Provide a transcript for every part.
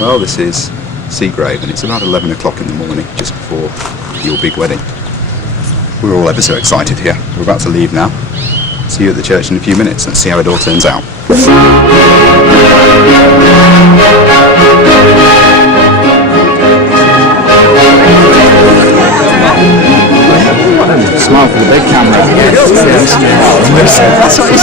Well, this is Seagrave, and it's about 11 o'clock in the morning, just before your big wedding. We're all ever so excited here. We're about to leave now. See you at the church in a few minutes. Let's see how it all turns out. Smile for the big camera. That's what he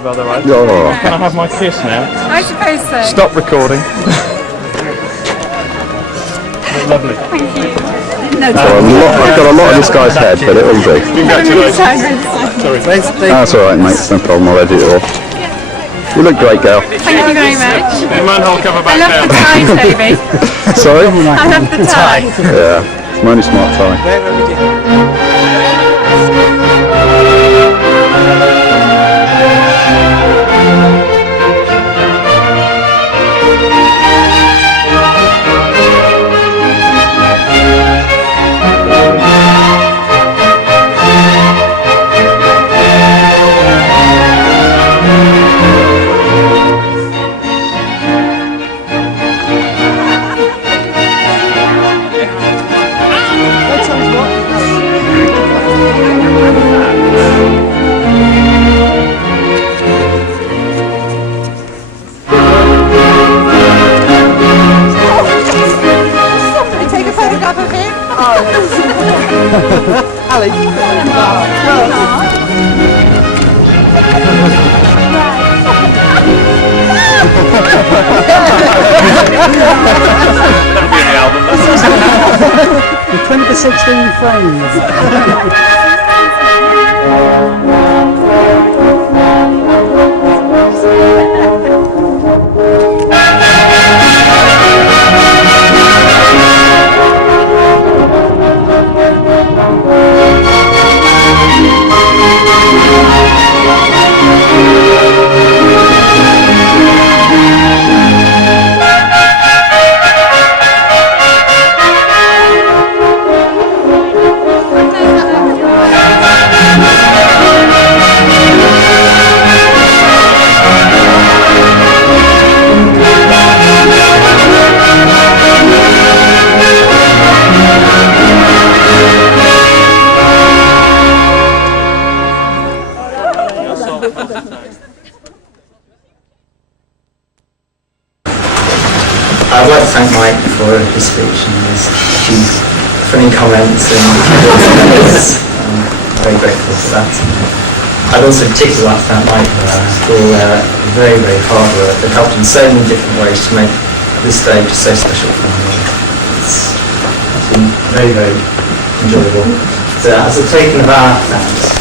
By the way. Oh. Can I have my kiss now? I suppose so. Stop recording. Lovely. Thank you. No, I've got a lot of this guy's head, but it'll do. Congratulations. Sorry. That's alright, mate. No problem. I'll edit it off. You look great, girl. thank you very much. The manhole cover I back love down. the tie, Toby. Sorry? I love the tie. Yeah. It's my only smart tie. Take a photograph of him. Ali. That'll be in the album. The 20 to 16 frames. I'd like to thank Mike for his speech and his few funny comments and I'm very grateful for that. I'd also particularly like to thank Mike for very, very hard work that helped in so many different ways to make this stage so special for me. It's been very, very enjoyable. So as a token of our thanks,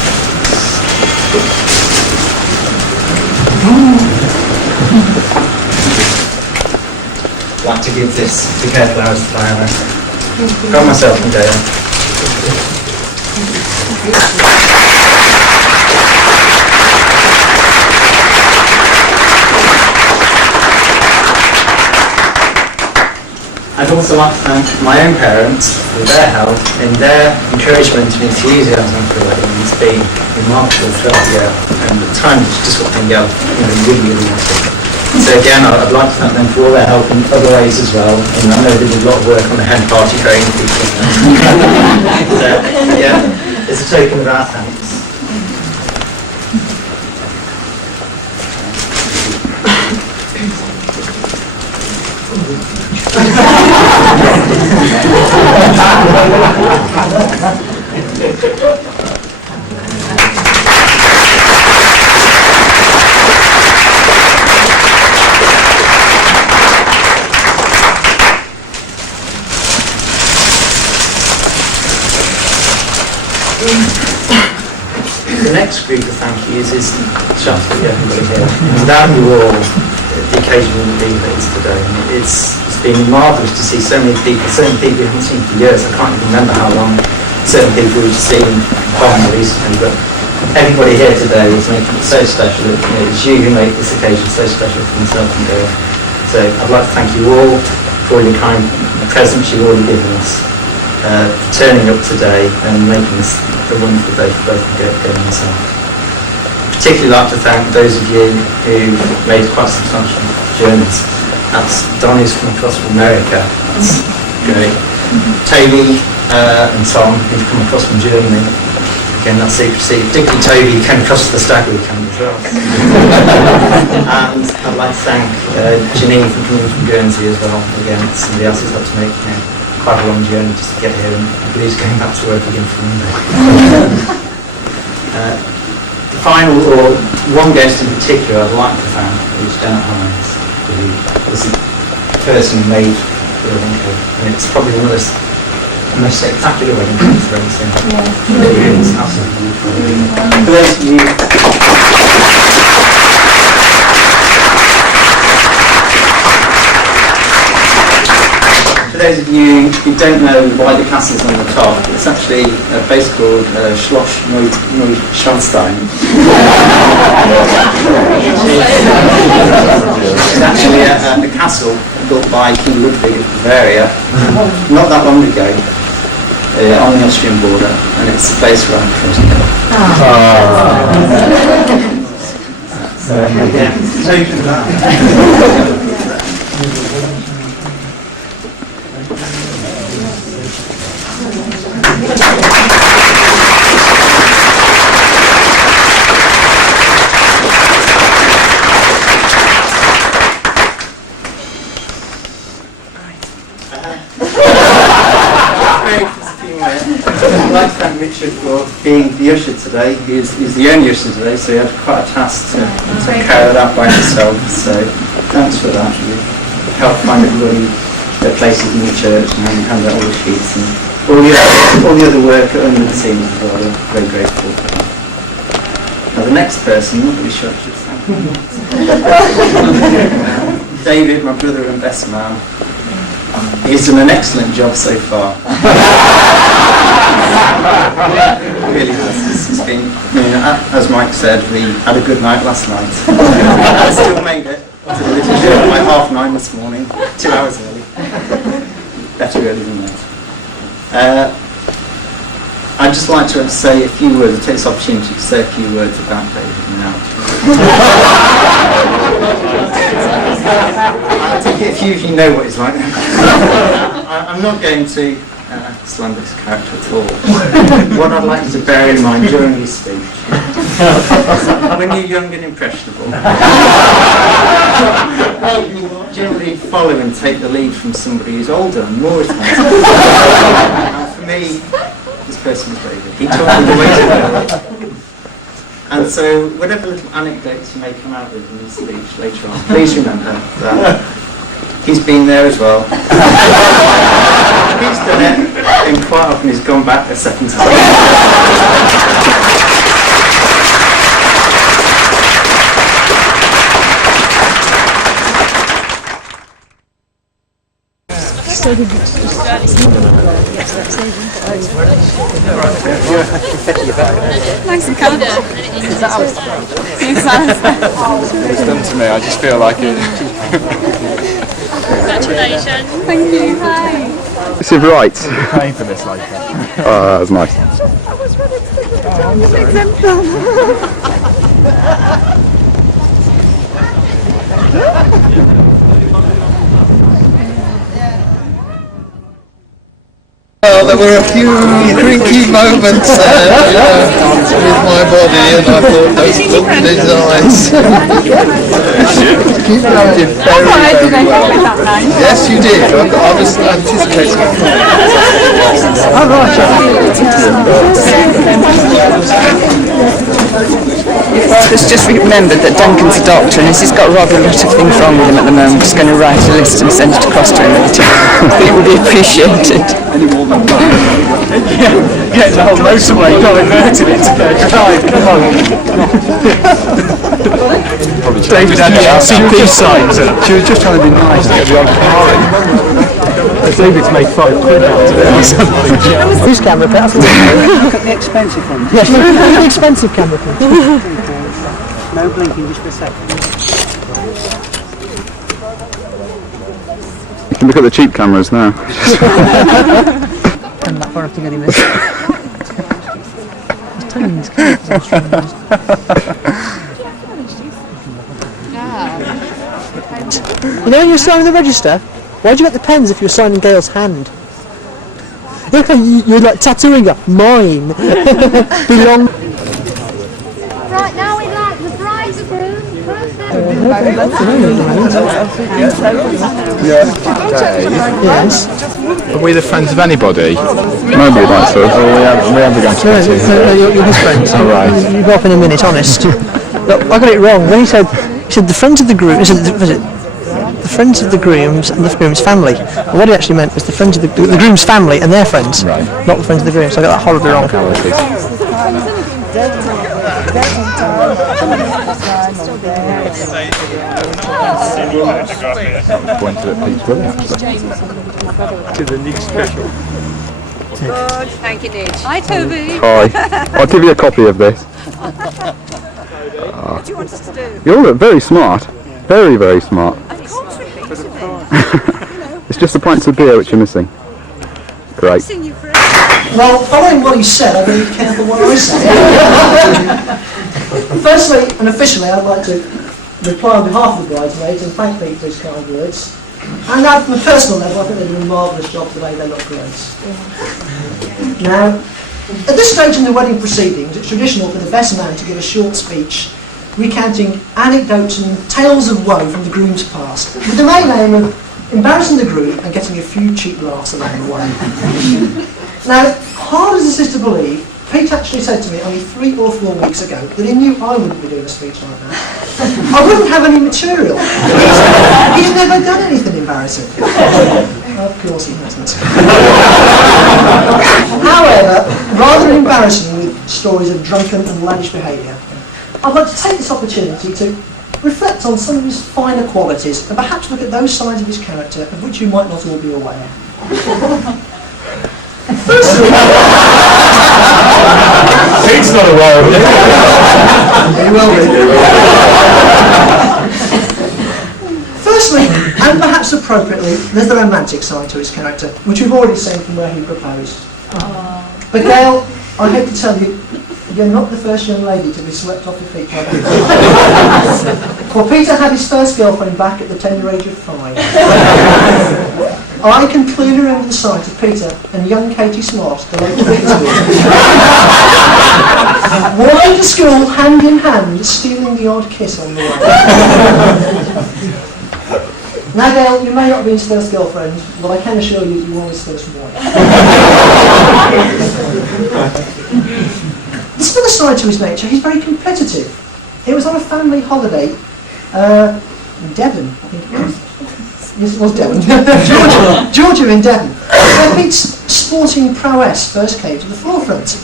I'd like to give this bouquet of flowers to Diana. Got myself and Diana. I'd also like to thank my own parents for their help and their encouragement and enthusiasm for the wedding. It's been remarkable throughout the year, and at times it's just what can go, really, really wanted. So again, I'd like to thank them for all their help in other ways as well. And I know they did a lot of work on the hen party training people. So yeah, it's a token of our thanks. The next group of thank yous is just for everybody here. Without you all, the occasion wouldn't be what it is today. And it's been marvellous to see so many people we haven't seen for years. I can't even remember how long certain people we've seen from recently, but everybody here today is making it so special. It's you who make this occasion so special for myself and Dale. So I'd like to thank you all for all your kind presents you've already given us. Turning up today and making this a wonderful day for both Gert and myself. Particularly like to thank those of you who made quite substantial journeys. That's Donnie's from across from America. That's great. Toby and Tom who've come across from Germany. Again, that's secrecy. Particularly Toby came across the stag weekend as well. And I'd like to thank Janine for coming from Guernsey as well. Again, somebody else who's had to make quite a long journey just to get here, and I believe he's going back to work again for Monday. The final, or one guest in particular I'd like to thank is Janet Hines, who was the person who made the wedding cake, and it's probably one of the most spectacular wedding cakes I've ever seen. Yeah. It's absolutely beautiful. For those of you For those of you who don't know why the castle's on the top, it's actually a place called Schloss Neuschwanstein. It's actually a castle built by King Ludwig of Bavaria not that long ago on the Austrian border, and it's the place where I'm from. So, yeah, take that. I'd like to thank Richard for being the usher today. He's the only usher today, so he had quite a task to carry that out by himself. So thanks for that. You helped find everybody their places in the church and hand out all the sheets and all the other work under the scenes as well. I'm very grateful for that. Now the next person, I'm not really sure I should thank David, my brother and best man. He's done an excellent job so far. Really has. It's been, as Mike said, we had a good night last night. I still made it to the little show by 9:30 this morning, 2 hours early. Better early than late. I'd just like to say a few words, take this opportunity to say a few words about David now. I take it a few of you know what he's like. I'm not going to slander his character at all. What I'd like you to bear in mind during his speech, when you're young and impressionable, you generally follow and take the lead from somebody who's older and more responsible. And for me, this person was David. He taught me the way to go. And so, whatever little anecdotes you may come out with in his speech later on, please remember that he's been there as well. He's done it, and quite often he's gone back a second time. Nice and cold. It's done to me, I just feel like it. Congratulations. Thank you. Hi. This is right. Paying for this like that. Oh, that was nice. I was ready to take the down and exempt them. Well, there were a few creaky moments with my body, and I thought those looked his eyes. You did very, very well. Yes, you did. I was anticipating. Oh, right, It's just remembered that Duncan's a doctor and he's got rather a lot of things wrong with him at the moment. I'm just going to write a list and send it across to him at the time. It would be appreciated. Get the whole motorway, not inverted into their drive, come on. David had the RCP signs up. She was just trying to be nice to get the odd car in. David's made £5 out of it or something. Whose camera, Pet? I thought look at the expensive one. Yes, look at the expensive camera, please. No blinking, just for a second. You can look at the cheap cameras now. Come that far up to get him in. He's turning his camera. You know when you're signing the register, why'd you get the pens if you're signing Gail's hand? You're like tattooing her. Mine. Belong. Right, now we'd like the bridegroom. Yes. Are we the friends of anybody? Nobody likes us. Oh, we have begun to get to. You're his friends. All right. You go off in a minute, honest. Look, I got it wrong. When he said the friends of the groom, was it the friends of the grooms and the groom's family? And what he actually meant was the friends of the groom's family and their friends, Right. not the friends of the groom. So I got that horribly wrong. Went to Pete's wedding actually. To the Nick special. Good, thank you, Nidge. Hi, Toby. Hi. I'll give you a copy of this. What do you want us to do? You all look very smart. Very, very smart. Of course we think of it. It's just the pints of beer which are missing. Great. Sing you for Well, following what he said, I better be careful what I say. Firstly and officially, I'd like to reply on behalf of the bridesmaids and thank Pete for his kind words. And from a personal level, I think they're doing a marvellous job today. They look great. Now, at this stage in the wedding proceedings, it's traditional for the best man to give a short speech recounting anecdotes and tales of woe from the groom's past, with the main aim of embarrassing the groom and getting a few cheap laughs along the way. Now, hard as this is to believe, Pete actually said to me only 3 or 4 weeks ago that he knew I wouldn't be doing a speech like that. I wouldn't have any material. He's never done anything embarrassing. Of course he hasn't. However, rather than embarrassing with stories of drunken and lavish behaviour, I'd like to take this opportunity to reflect on some of his finer qualities and perhaps look at those sides of his character of which you might not all be aware. Firstly, Pete's not aware of it. he will be. Firstly, and perhaps appropriately, there's the romantic side to his character, which we've already seen from where he proposed. But Gail, I hate to tell you, you're not the first young lady to be swept off your feet by that. For Peter had his first girlfriend back at the tender age of 5. I can clearly remember the sight of Peter and young Katie Smart, the local school, walking to school hand in hand, stealing the odd kiss on the way. Now, Gail, you may not be his first girlfriend, but I can assure you you are his first wife. There's another side to his nature. He's very competitive. It was on a family holiday in Devon, I think it was. Yes, it was Devon. Georgia in Devon. Where Pete's sporting prowess first came to the forefront.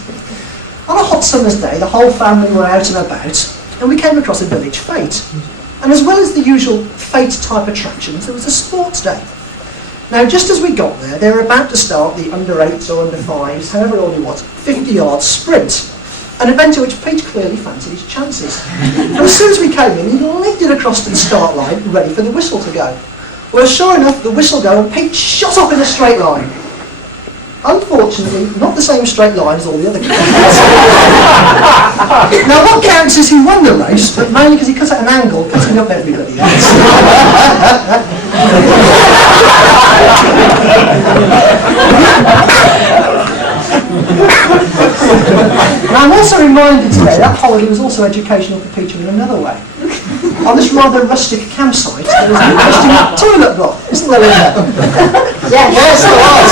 On a hot summer's day, the whole family were out and about, and we came across a village fete. And as well as the usual fete-type attractions, there was a sports day. Now, just as we got there, they were about to start the under-8s or under-5s, however old he was, 50-yard sprint. An event in which Pete clearly fancied his chances. And as soon as we came in, he leaped it across to the start line, ready for the whistle to go. Well, sure enough, the whistle go and Pete shot off in a straight line. Unfortunately, not the same straight line as all the other candidates. Now, what counts is he won the race, but mainly because he cut at an angle, cutting up everybody else. Now, I'm also reminded today that holiday was also educational for Peter in another way. on this rather rustic campsite, there was an interesting toilet block. Isn't there, Linda? Yes, there was.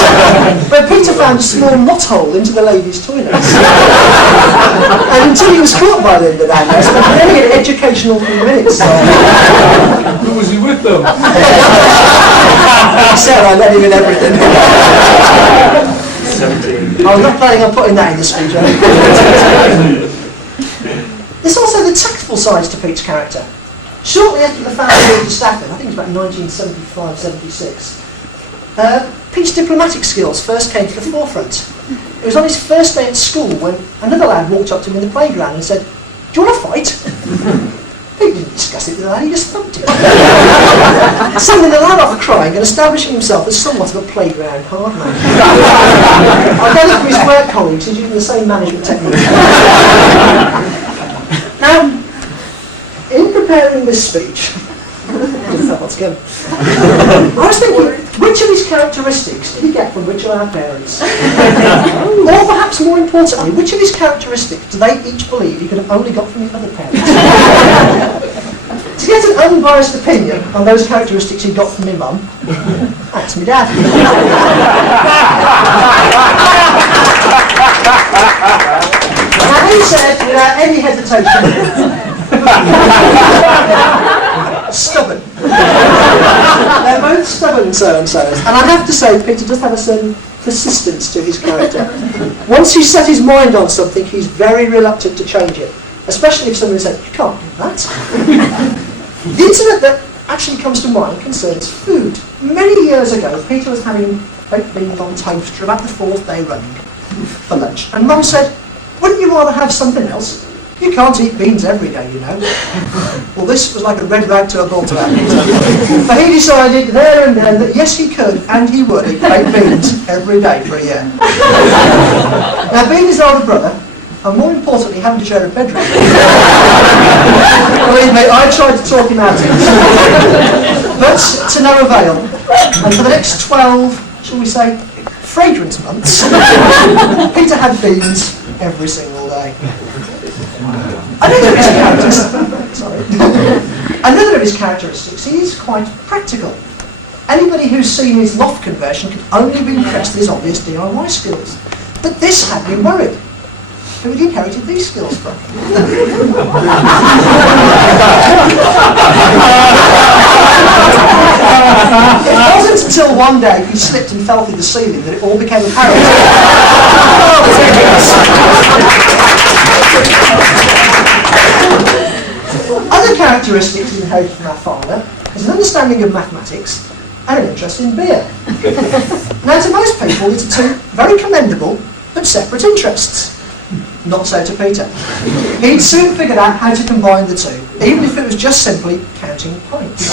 But Peter found a small knot hole into the ladies' toilets. And until he was caught by Linda down there, spent many an educational few minutes. Who was he with them? He said I let him in everything. I was not planning on putting that in the speech. There's also the tactful sides to Pete's character. Shortly after the family moved to Stafford, I think it was about 1975-76, Pete's diplomatic skills first came to the forefront. It was on his first day at school when another lad walked up to him in the playground and said, "Do you want to fight?" Pete didn't discuss it with the lad, he just thumped him. Sending the lad off crying and establishing himself as somewhat of a playground hard man. I know that from his work colleagues he's using the same management technique. Now, in preparing this speech, I was thinking, which of his characteristics did he get from which of our parents? Or perhaps more importantly, which of his characteristics do they each believe he could have only got from his other parents? To get an unbiased opinion on those characteristics he got from my mum, that's my dad. Now he said, without any hesitation, stubborn. They're both stubborn so-and-sos. And I have to say, Peter does have a certain persistence to his character. Once he's set his mind on something, he's very reluctant to change it. Especially if someone said, "You can't do that." The incident that actually comes to mind concerns food. Many years ago, Peter was having baked beans on toast for about the 4th day running for lunch. And Mum said, "Wouldn't you rather have something else? You can't eat beans every day, you know." Well, this was like a red rag to a bull to that Peter. But he decided there and then that yes, he could and he would eat baked beans every day for a year. Now, being his older brother, and more importantly, having to share a bedroom, believe me, I tried to talk him out of it. But to no avail. And for the next 12, shall we say, fragrant months, Peter had beans every single day. Another of his characteristics, he is quite practical. Anybody who's seen his loft conversion can only be impressed with his obvious DIY skills. But this had me worried. Who had inherited these skills from? It wasn't until one day he slipped and fell through the ceiling that it all became apparent. Other characteristics he inherited from our father is an understanding of mathematics and an interest in beer. Now, to most people, these are two very commendable but separate interests. Not so to Peter. He'd soon figured out how to combine the two, even if it was just simply counting pints.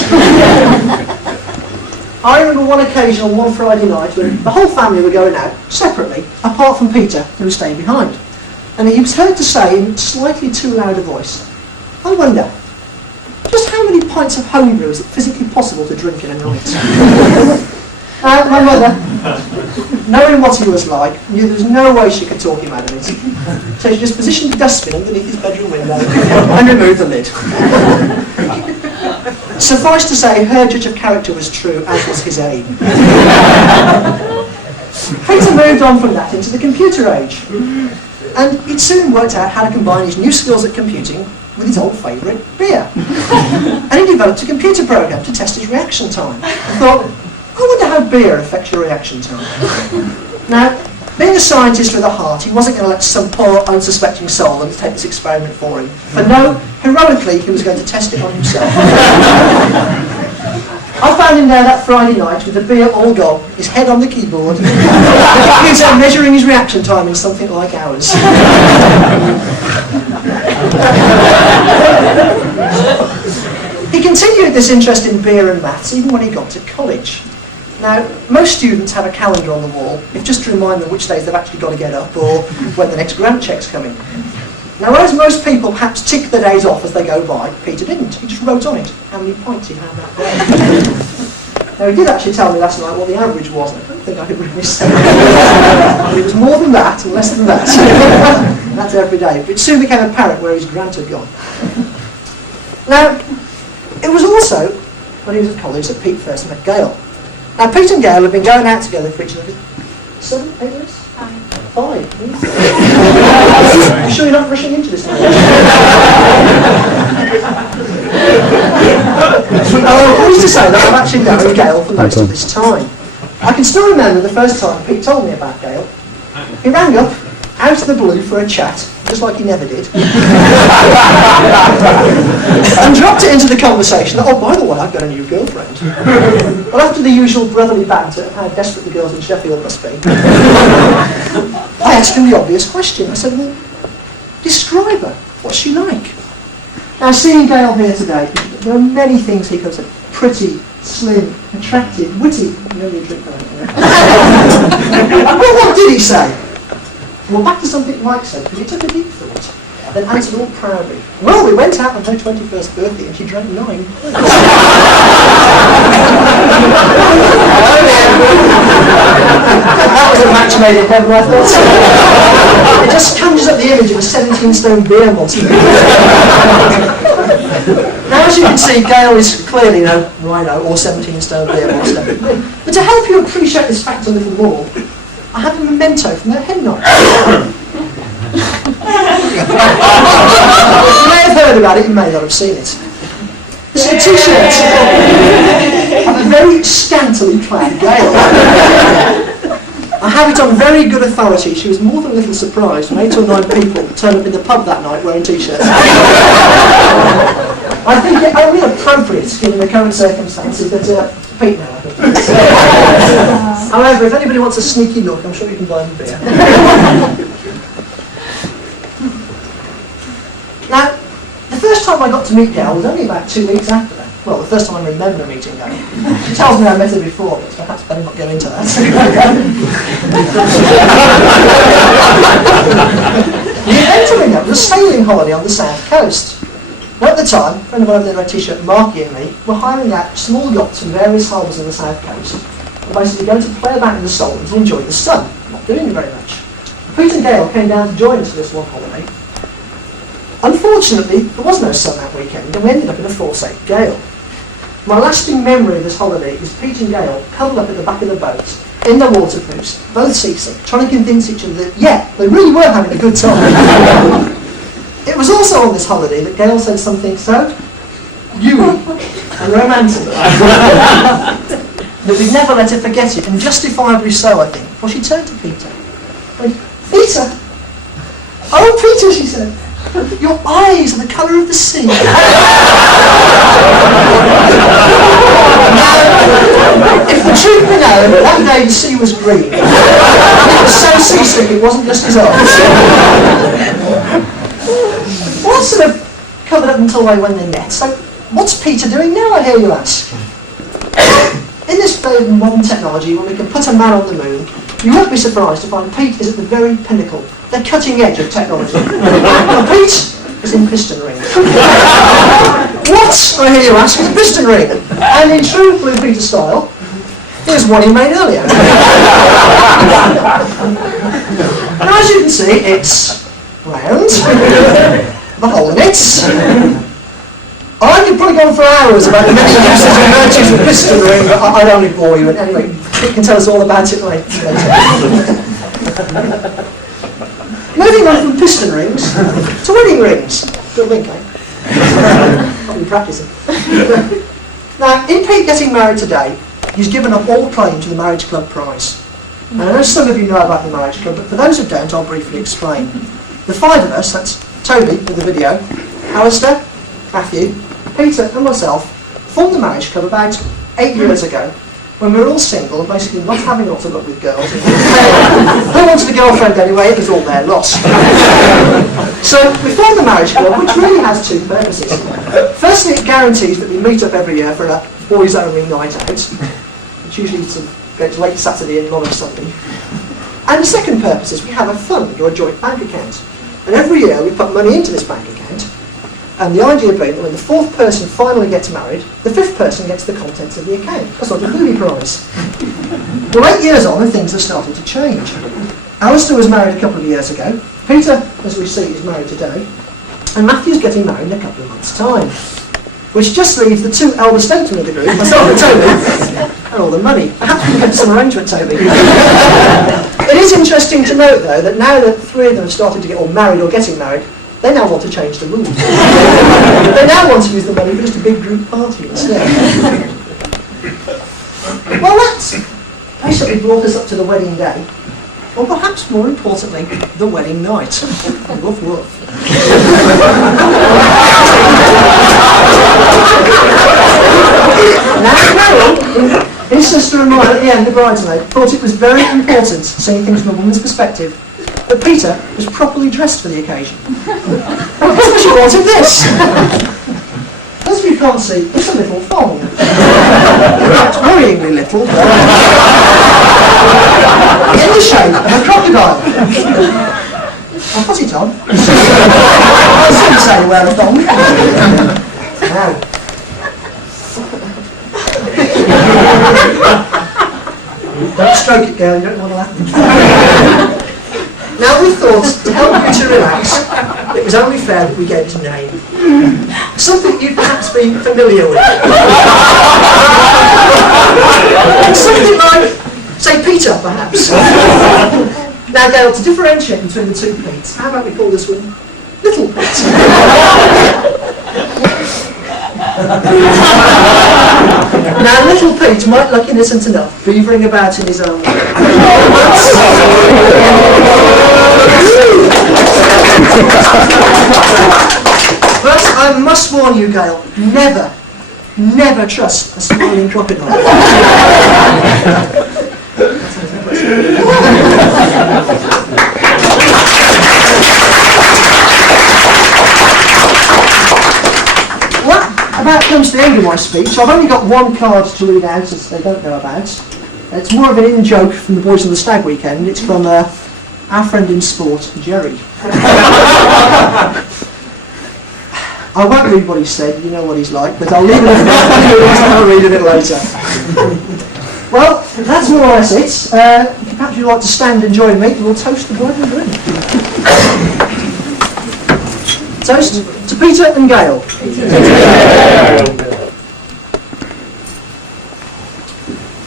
I remember one occasion on one Friday night when the whole family were going out, separately, apart from Peter, who was staying behind. And he was heard to say in slightly too loud a voice, "I wonder, just how many pints of homebrew is it physically possible to drink in a night?" My mother, knowing what he was like, knew there was no way she could talk him out of it. So she just positioned the dustbin underneath his bedroom window and removed the lid. Suffice to say, her judge of character was true, as was his aim. Peter moved on from that into the computer age. And he'd soon worked out how to combine his new skills at computing with his old favourite, beer. And he developed a computer program to test his reaction time. I thought, I wonder how beer affects your reaction time. Now, being a scientist with a heart, he wasn't going to let some poor, unsuspecting soul take this experiment for him. But no, heroically, he was going to test it on himself. I found him there that Friday night with the beer all gone, his head on the keyboard, the computer measuring his reaction time in something like hours. He continued this interest in beer and maths even when he got to college. Now, most students have a calendar on the wall, if just to remind them which days they've actually got to get up or when the next grant check's coming. Now, whereas most people perhaps tick the days off as they go by, Peter didn't. He just wrote on it how many pints he'd had that day. Now, he did actually tell me last night what the average was. I don't think I could really say that. It was more than that and less than that. That's every day. But it soon became apparent where his grant had gone. Now, It was also when he was at college that Pete first met Gail. Now, Pete and Gail have been going out together for each other 7, 8 years? 5. You sure you're not rushing into this now? I'm pleased to say that I've actually known Gail for most of this time. I can still remember the first time Pete told me about Gail. He rang up, out of the blue, for a chat, just like he never did, and dropped it into the conversation that, oh, by the way, I've got a new girlfriend. Well, after the usual brotherly banter of how desperate the girls in Sheffield must be, I asked him the obvious question. I said, well, describe her. What's she like? Now, seeing Gail here today, there are many things he could have said. Pretty, slim, attractive, witty. You know you drink that, Well, what did he say? Well, back to something Mike said, because he took a deep thought, then answered all proudly. Well, we went out on her 21st birthday and she drank 9 pints. That was a match made in heaven, I thought. It just conjures up the image of a 17-stone beer bottle. Now, as you can see, Gail is clearly no rhino or 17-stone beer monster. But to help you appreciate this fact a little more, I have a memento from their hen night. You may have heard about it, you may not have seen it. This is a t-shirt of a very scantily clad Gail. I have it on very good authority. She was more than a little surprised when 8 or 9 people turned up in the pub that night wearing t-shirts. I think it only appropriate, given the current circumstances, that Pete now. However, if anybody wants a sneaky look, I'm sure you can buy them beer. Now, the first time I got to meet Gail was only about 2 weeks after that. Well, the first time I remember meeting Gail. She tells me I met her before, but perhaps better not go into that. The event we met was a sailing holiday on the south coast. Now, at the time, a friend of mine in my t-shirt, Marky, and me were hiring out small yachts from various harbours on the south coast. We're basically going to play about in the salt and to enjoy the sun, not doing very much. Pete and Gail came down to join us for this one holiday. Unfortunately, there was no sun that weekend, and we ended up in a forsaken gale. My lasting memory of this holiday is Pete and Gail cuddled up at the back of the boat, in their waterproofs, both seasick, trying to convince each other that, yeah, they really were having a good time. It was also on this holiday that Gail said something so dewy and romantic that we'd never let her forget it, and justifiably so, I think. Well, she turned to Peter. Went, Peter! Oh, Peter, she said, your eyes are the colour of the sea. Now, if the truth be known, that day the sea was green. It was so seasick it wasn't just his eyes. Well, sort of covered up until when they met. So, what's Peter doing now, I hear you ask? In this day of modern technology, when we can put a man on the moon, you won't be surprised to find Pete is at the very pinnacle, the cutting edge of technology. Now, Pete is in piston ring. What, I hear you ask, is a piston ring? And in true Blue Peter style, here's one he made earlier. Now, as you can see, it's round, the hole in it. I could probably go on for hours about the many uses and virtues of piston ring, but I'd only bore you. And anyway, Pete can tell us all about it later. Moving on from piston rings to wedding rings. Good link, eh? I'll be practising. Now, in Pete getting married today, he's given up all claim to the Marriage Club prize. And I know some of you know about the Marriage Club, but for those who don't, I'll briefly explain. The 5 of us, that's Toby with the video, Alistair, Matthew, Peter and myself, formed the Marriage Club about 8 years ago, when we were all single and basically not having a lot of luck with girls. Who wanted a girlfriend anyway? It was all their loss. So we formed the Marriage Club, which really has 2 purposes. Firstly, it guarantees that we meet up every year for a boys-only night out, which usually goes late Saturday and long Sunday. And the second purpose is we have a fund or a joint bank account. And every year we put money into this bank account. And the idea being that when the 4th person finally gets married, the 5th person gets the contents of the account. A sort of booby prize. Well, 8 years on and things have started to change. Alistair was married a couple of years ago. Peter, as we see, is married today. And Matthew's getting married in a couple of months' time. which just leaves the two elder statesmen of the group, myself and Toby, and all the money. Perhaps we can get some arrangement, Toby. It is interesting to note, though, that now that three of them have started to get all married or getting married, they now want to change the rules. They now want to use the money for just a big group party instead. Well, that's basically brought us up to the wedding day, or perhaps more importantly, the wedding night. Woof woof. Now, Carol, his sister and mine at the end, the bridesmaid, thought it was very important, seeing things from a woman's perspective, that Peter was properly dressed for the occasion. Because she wanted this. As you can't see, it's a little thong. Not worryingly little, but in the shape of a crocodile. I'll put it on. I shouldn't say wear a thong. Now. Don't stroke it, girl, you don't want to laugh. Now we thought, to help you to relax, it was only fair that we gave it a name. Something you'd perhaps be familiar with. Something like, say, Peter, perhaps. Now, Gail, to differentiate between the two Petes, how about we call this one Little Pete? Now, Little Pete might look innocent enough, beavering about in his own way. But I must warn you, Gail, never trust a smiling crocodile. Well, about comes to the end of my speech. I've only got one card to read out, as they don't know about. It's more of an in-joke from the boys on the Stag Weekend. It's from our friend in sport, Jerry. I won't read what he said, you know what he's like, but I'll leave it at that. I'll read it later. Well, that's more or less it. Perhaps you'd like to stand and join me, and we'll toast the bride and groom. Toast to Peter and Gail.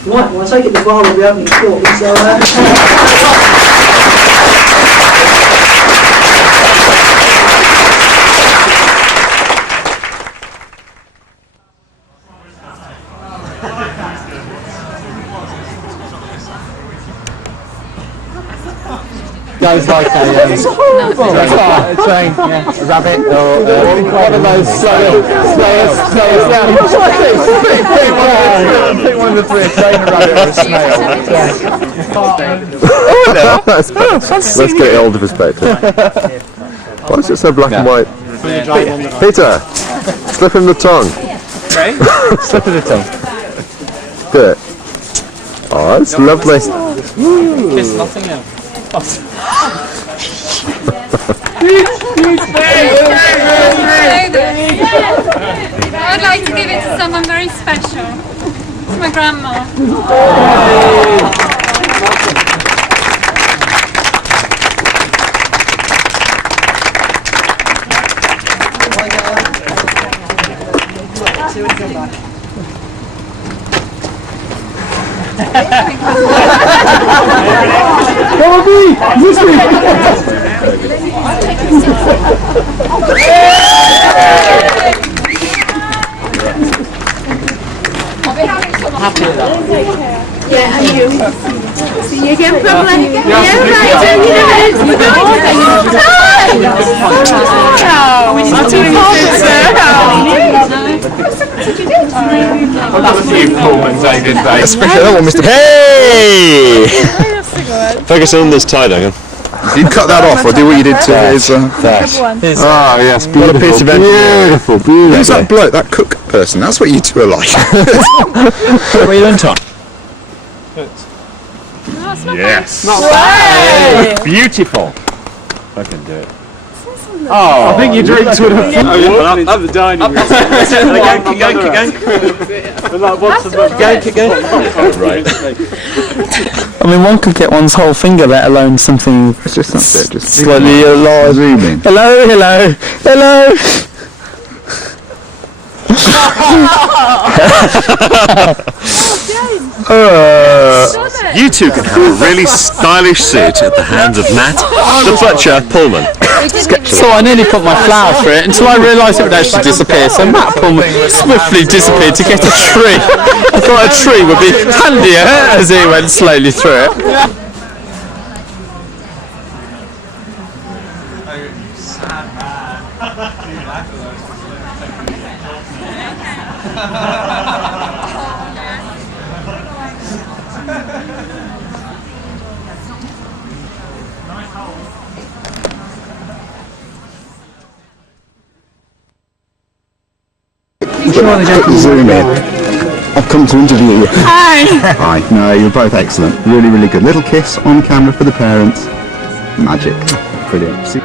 Right, well I take it the bar will be opening shortly, so... Goes like a train, a rabbit, or one of those slowest down. Pick one of the three, a train, a rabbit, or a snail. Let's get it all into perspective. Why is it so black and white? Peter, slip him the tongue. Slip of the tongue. Do it. Oh, it's lovely. Kiss nothing else. I'd like to give it to someone very special. It's my grandma. Yeah, and you. See you again, probably. Yeah, right. Especially that one, Mr. Hey! Focus on this tie, Duncan. You cut that off, or do what you did to his... Ah, yes, beautiful. What a piece of beautiful. Who's that bloke, that cook person? That's what you two are like. What are you doing, Tom? Yes. Not bad. Beautiful. I can do it. Oh, I think your drinks would have... Up the dining room. Keep going. Keep going. Right. I mean, one could get one's whole finger, let alone something It's just that's it. Just slightly large. zoom in. Hello. You two can have a really stylish suit at the hands of Matt, the butcher, Pullman. So I nearly put my flower through it until I realised it would actually disappear. So Matt Pullman swiftly disappeared to get a tree. I thought a tree would be handier as he went slowly through it. Zoom in. I've come to interview you. Hi. Hi. No, you're both excellent. Really, really good. Little kiss on camera for the parents. Magic. Brilliant. See